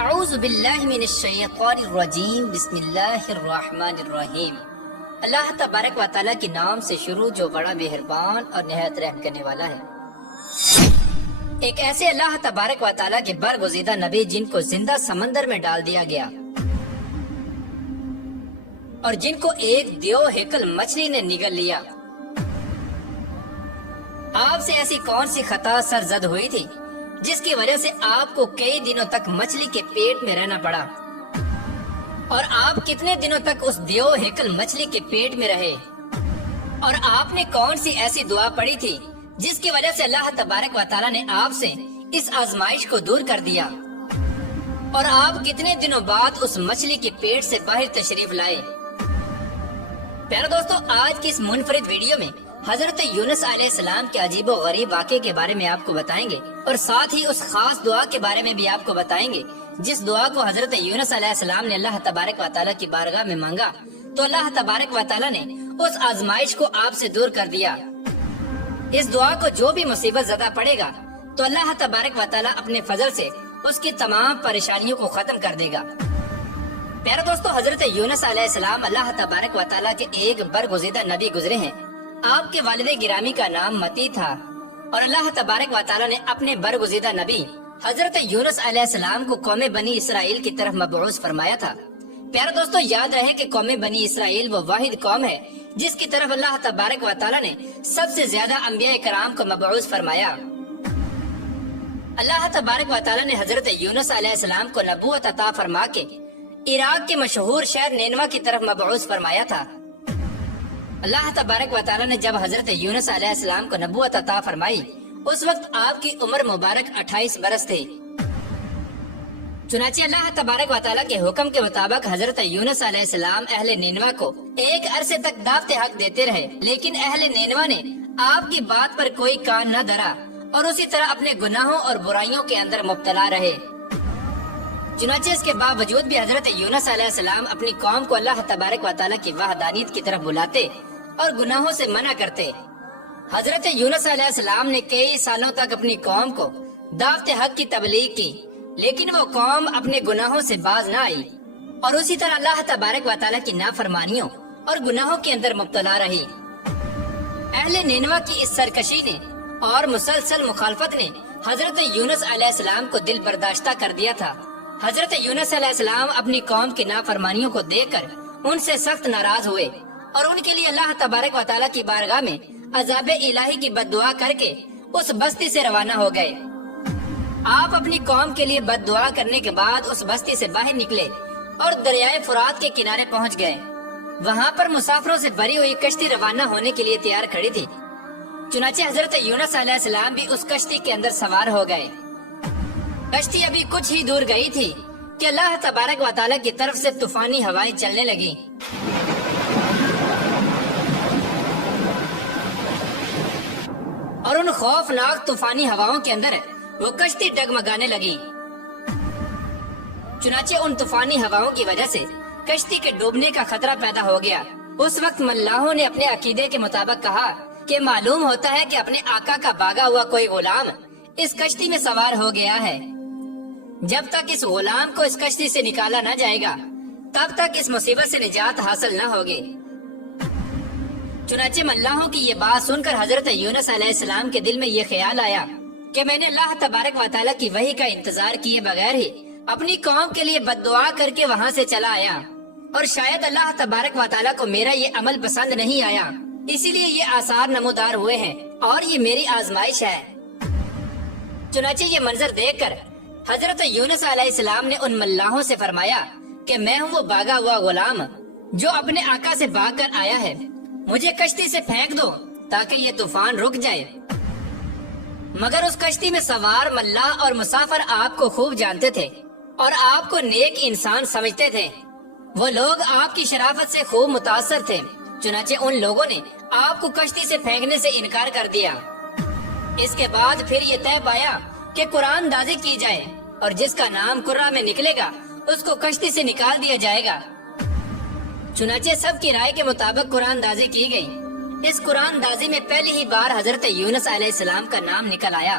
اعوذ باللہ من الشیطان الرجیم بسم اللہ الرحمن الرحیم۔ اللہ تبارک و تعالیٰ کے نام سے شروع جو بڑا مہربان اور نہایت رحم کرنے والا ہے۔ ایک ایسے اللہ تبارک و تعالیٰ کے برگزیدہ نبی جن کو زندہ سمندر میں ڈال دیا گیا اور جن کو ایک دیو ہیکل مچھلی نے نگل لیا۔ آپ سے ایسی کون سی خطا سرزد ہوئی تھی جس کی وجہ سے آپ کو کئی دنوں تک مچھلی کے پیٹ میں رہنا پڑا؟ اور آپ کتنے دنوں تک اس دیو ہیکل مچھلی کے پیٹ میں رہے؟ اور آپ نے کون سی ایسی دعا پڑھی تھی جس کی وجہ سے اللہ تبارک و تعالیٰ نے آپ سے اس آزمائش کو دور کر دیا؟ اور آپ کتنے دنوں بعد اس مچھلی کے پیٹ سے باہر تشریف لائے؟ پیارے دوستو، آج کی اس منفرد ویڈیو میں حضرت یونس علیہ السلام کے عجیب و غریب واقعے کے بارے میں آپ کو بتائیں گے اور ساتھ ہی اس خاص دعا کے بارے میں بھی آپ کو بتائیں گے جس دعا کو حضرت یونس علیہ السلام نے اللہ تبارک و تعالیٰ کی بارگاہ میں مانگا تو اللہ تبارک و تعالیٰ نے اس آزمائش کو آپ سے دور کر دیا۔ اس دعا کو جو بھی مصیبت زدہ پڑے گا تو اللہ تبارک و تعالیٰ اپنے فضل سے اس کی تمام پریشانیوں کو ختم کر دے گا۔ پیارے دوستو، حضرت یونس علیہ السلام اللہ تبارک و تعالیٰ کے ایک برگزیدہ نبی گزرے ہیں۔ آپ کے والد گرامی کا نام متی تھا اور اللہ تبارک و تعالیٰ نے اپنے برگزیدہ نبی حضرت یونس علیہ السلام کو قوم بنی اسرائیل کی طرف مبعوث فرمایا تھا۔ پیارے دوستو، یاد رہے کہ قوم بنی اسرائیل وہ واحد قوم ہے جس کی طرف اللہ تبارک و تعالیٰ نے سب سے زیادہ انبیاء کرام کو مبعوث فرمایا۔ اللہ تبارک و تعالیٰ نے حضرت یونس علیہ السلام کو نبوت عطا فرما کے عراق کے مشہور شہر نینوا کی طرف مبعوث فرمایا تھا۔ اللہ تبارک و تعالیٰ نے جب حضرت یونس علیہ السلام کو نبوت عطا فرمائی اس وقت آپ کی عمر مبارک 28 برس تھی۔ چنانچہ اللہ تبارک و تعالیٰ کے حکم کے مطابق حضرت یونس علیہ السلام اہل نینوا کو ایک عرصے تک دعوت حق دیتے رہے، لیکن اہل نینوا نے آپ کی بات پر کوئی کان نہ دھرا اور اسی طرح اپنے گناہوں اور برائیوں کے اندر مبتلا رہے۔ چنانچہ اس کے باوجود بھی حضرت یونس علیہ السلام اپنی قوم کو اللہ تبارک و تعالیٰ کی وحدانیت کی طرف بلاتے اور گناہوں سے منع کرتے۔ حضرت یونس علیہ السلام نے کئی سالوں تک اپنی قوم کو دعوت حق کی تبلیغ کی، لیکن وہ قوم اپنے گناہوں سے باز نہ آئی اور اسی طرح اللہ تبارک و تعالیٰ کی نافرمانیوں اور گناہوں کے اندر مبتلا رہی۔ اہل نینوا کی اس سرکشی نے اور مسلسل مخالفت نے حضرت یونس علیہ السلام کو دل برداشتہ کر دیا تھا۔ حضرت یونس علیہ السلام اپنی قوم کی نافرمانیوں کو دیکھ کر ان سے سخت ناراض ہوئے اور ان کے لیے اللہ تبارک و تعالیٰ کی بارگاہ میں عذاب الہی کی بد دعا کر کے اس بستی سے روانہ ہو گئے۔ آپ اپنی قوم کے لیے بد دعا کرنے کے بعد اس بستی سے باہر نکلے اور دریائے فرات کے کنارے پہنچ گئے۔ وہاں پر مسافروں سے بھری ہوئی کشتی روانہ ہونے کے لیے تیار کھڑی تھی۔ چنانچہ حضرت یونس علیہ السلام بھی اس کشتی کے اندر سوار ہو گئے۔ کشتی ابھی کچھ ہی دور گئی تھی کہ اللہ تبارک و تعالیٰ کی طرف سے طوفانی ہوائیں چلنے لگیں۔ اور ان خوفناک طوفانی ہواؤں کے اندر وہ کشتی ڈگمگانے لگی۔ چنانچہ ان طوفانی ہواؤں کی وجہ سے کشتی کے ڈوبنے کا خطرہ پیدا ہو گیا۔ اس وقت ملاحوں نے اپنے عقیدے کے مطابق کہا کہ معلوم ہوتا ہے کہ اپنے آقا کا بھاگا ہوا کوئی غلام اس کشتی میں سوار ہو گیا ہے۔ جب تک اس غلام کو اس کشتی سے نکالا نہ جائے گا تب تک اس مصیبت سے نجات حاصل نہ ہوگی۔ چنانچہ ملاحوں کی یہ بات سن کر حضرت یونس علیہ السلام کے دل میں یہ خیال آیا کہ میں نے اللہ تبارک و تعالیٰ کی وحی کا انتظار کیے بغیر ہی اپنی قوم کے لیے بد دعا کر کے وہاں سے چلا آیا، اور شاید اللہ تبارک و تعالیٰ کو میرا یہ عمل پسند نہیں آیا، اسی لیے یہ آثار نمودار ہوئے ہیں اور یہ میری آزمائش ہے۔ چنانچہ یہ منظر دیکھ کر حضرت یونس علیہ السلام نے ان ملاحوں سے فرمایا کہ میں ہوں وہ بھاگا ہوا غلام جو اپنے آقا سے بھاگ کر آیا ہے، مجھے کشتی سے پھینک دو تاکہ یہ طوفان رک جائے۔ مگر اس کشتی میں سوار ملاح اور مسافر آپ کو خوب جانتے تھے اور آپ کو نیک انسان سمجھتے تھے۔ وہ لوگ آپ کی شرافت سے خوب متاثر تھے، چنانچہ ان لوگوں نے آپ کو کشتی سے پھینکنے سے انکار کر دیا۔ اس کے بعد پھر یہ طے پایا کہ قرآن دازی کی جائے اور جس کا نام قرہ میں نکلے گا اس کو کشتی سے نکال دیا جائے گا۔ چنانچہ سب کی رائے کے مطابق قرآن دازی کی گئی۔ اس قرآن دازی میں پہلی ہی بار حضرت یونس علیہ السلام کا نام نکل آیا۔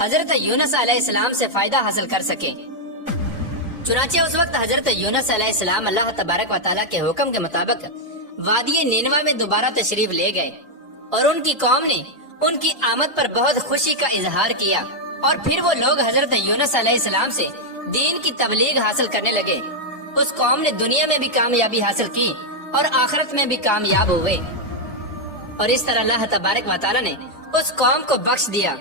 حضرت یونس علیہ السلام سے فائدہ حاصل کر سکیں۔ چنانچہ اس وقت حضرت یونس علیہ السلام اللہ تبارک و تعالیٰ کے حکم کے مطابق وادی نینوا میں دوبارہ تشریف لے گئے، اور ان کی قوم نے ان کی آمد پر بہت خوشی کا اظہار کیا، اور پھر وہ لوگ حضرت یونس علیہ السلام سے دین کی تبلیغ حاصل کرنے لگے۔ اس قوم نے دنیا میں بھی کامیابی حاصل کی اور آخرت میں بھی کامیاب ہوئے، اور اس طرح اللہ تبارک و تعالیٰ نے اس قوم کو بخش دیا۔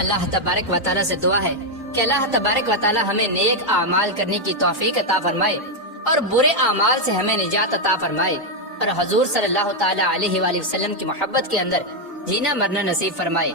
اللہ تبارک و تعالیٰ سے دعا ہے کہ اللہ تبارک و تعالیٰ ہمیں نیک اعمال کرنے کی توفیق عطا فرمائے اور برے اعمال سے ہمیں نجات عطا فرمائے، اور حضور صلی اللہ تعالیٰ علیہ وآلہ وسلم کی محبت کے اندر جینا مرنا نصیب فرمائے۔